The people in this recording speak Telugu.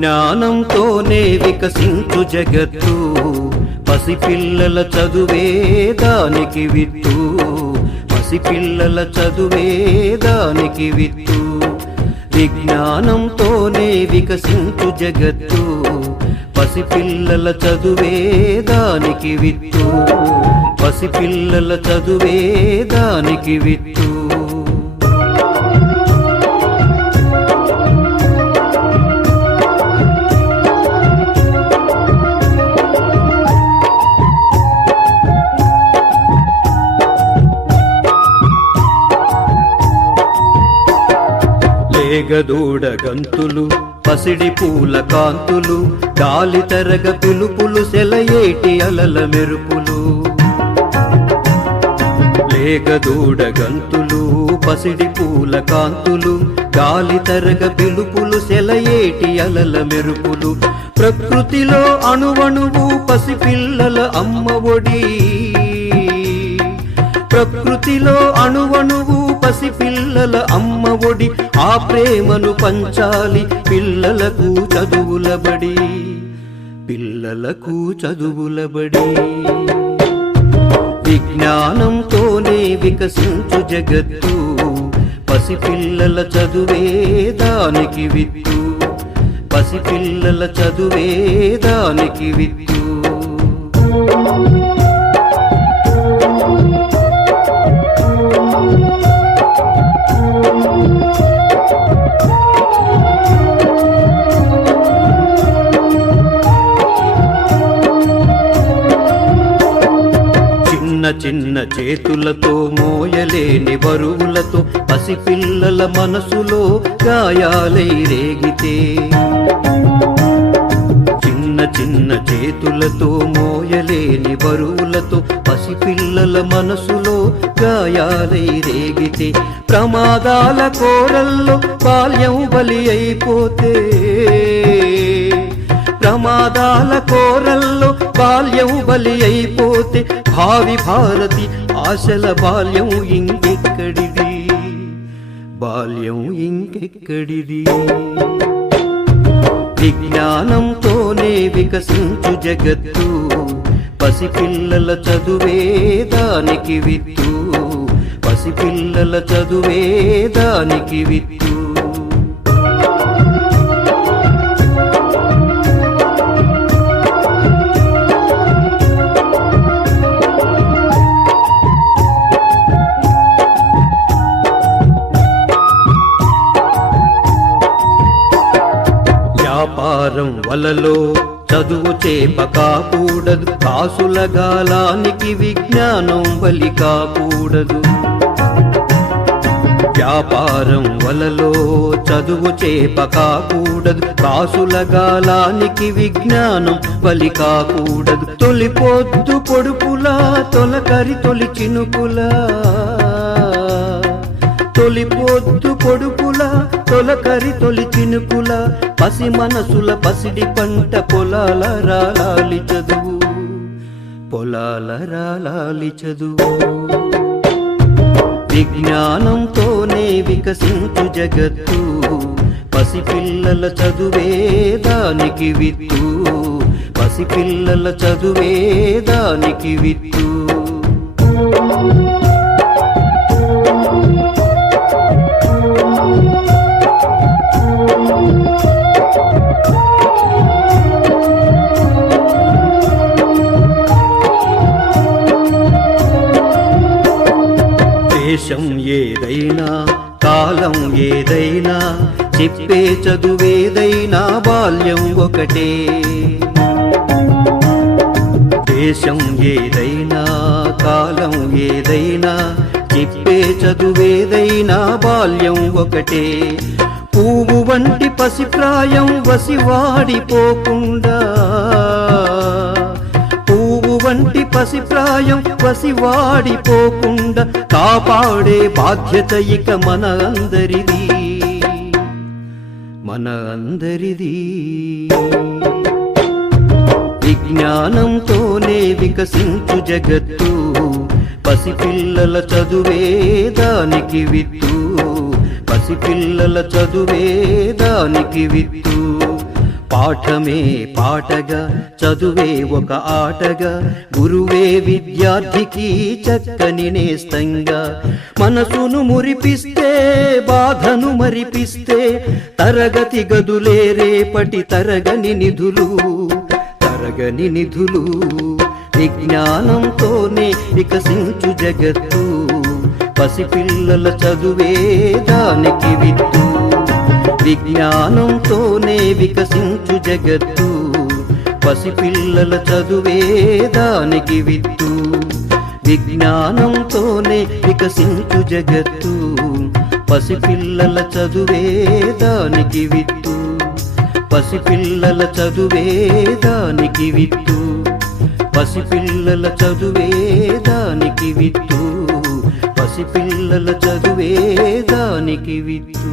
విజ్ఞానంతోనే వికసించు జగత్తు, పసిపిల్లల చదువే దానికి విత్తు, పసిపిల్లల చదువే దానికి విత్తు. విజ్ఞానంతోనే వికసించు జగత్తు, పసిపిల్లల చదువే దానికి విత్తు, పసిపిల్లల చదువే దానికి విత్తు. లేగదూడ గంతులు, పసిడి పూల కాంతులు, గాలి తరగ పిలుపులు, సెలయేటి అలల మెరుపులు. లేగదూడ గంతులు, పసిడి పూల కాంతులు, గాలి తరగ పిలుపులు, సెలయేటి అలల మెరుపులు. ప్రకృతిలో అణువణువు పసిపిల్లల అమ్మ ఒడి, ప్రకృతిలో అణువణువు పసిపిల్లల అమ్మ ఒడి. ఆ ప్రేమను పంచాలి పిల్లలకు చదువులబడి, పిల్లలకు చదువులబడి. విజ్ఞానంతోనే వికసించు జగత్తు, పసిపిల్లల చదువే దానికి విత్తు, పసిపిల్లల చదువే దానికి విత్తు. చిన్న చేతులతో మోయలేని బరువులతో పసిపిల్లల మనసులో గాయాలై రేగితే, చిన్న చేతులతో మోయలేని బరువులతో పసిపిల్లల మనసులో గాయాలై రేగితే, ప్రమాదాల కోరల్లో బాల్యం బలి అయిపోతే, ప్రమాదాల కోరల్లో బాల్యం బలి అయిపోతే, భావి భారతి ఆశల బాల్యం ఇంకెక్కడిది, బాల్యం ఇంకెక్కడిది. విజ్ఞానంతోనే వికసించు జగత్తు, పసిపిల్లల చదువే దానికి విత్తు, పసిపిల్లల చదువే దానికి విత్తు. వ్యాపారం వలలో చదువు చేప కాకూడదు, కాసుల గాలానికి విజ్ఞానం బలి కాకూడదు. వ్యాపారం వలలో చదువు చేప కాకూడదు, కాసుల గాలానికి విజ్ఞానం బలి కాకూడదు. తొలి పొద్దు పొడుపులా, తొలకరి తొలి చినుకులా, తొలి పొద్దు పొడుపులా, తొలకరి తొలి చినుకుల, పసి మనసుల పసిడి పంట పొలాల రాలాలి చదువు, పొలాల రాలాలి చదువు. విజ్ఞానంతోనే వికసించు జగత్తు, పసిపిల్లల చదువే దానికి విత్తు, పసిపిల్లల చదువే దానికి విత్తు. దేశం ఏదైనా, కాలం ఏదైనా, చెప్పే చదువేదైనా బాల్యం ఒకటే. దేశం ఏదైనా, కాలం ఏదైనా, చెప్పే చదువేదైనా బాల్యం ఒకటే. పువ్వు వంటి పసిప్రాయం వసివాడిపోకుండా, పువ్వు వంటి పసిప్రాయం వసివాడిపోకుండా, కాపాడే బాధ్యత ఇక మన అందరిది, మన అందరిది. విజ్ఞానంతోనే వికసించు జగత్తు, పసిపిల్లల చదువే దానికి విత్తు, పసిపిల్లల చదువే దానికి విత్తు. పాఠమే పాటగా చదువే ఒక ఆటగా గురువే విద్యార్థికి చక్కని నేస్తంగా మనసును మురిపిస్తే బాధను మరిపిస్తే తరగతి గదులే రేపటి తరగని నిధులు విజ్ఞానంతోనే వికసించు జగత్తు పసిపిల్లల చదువే దానికి విత్తు విజ్ఞానంతోనే వికసించు జగత్తు పసిపిల్లల చదువే దానికి విత్తు విజ్ఞానంతోనే వికసించు జగత్తు పసిపిల్లల చదువే దానికి విత్తు పసిపిల్లల చదువే దానికి విత్తు పసిపిల్లల చదువే దానికి విత్తు పసిపిల్లల చదువే దానికి విత్తు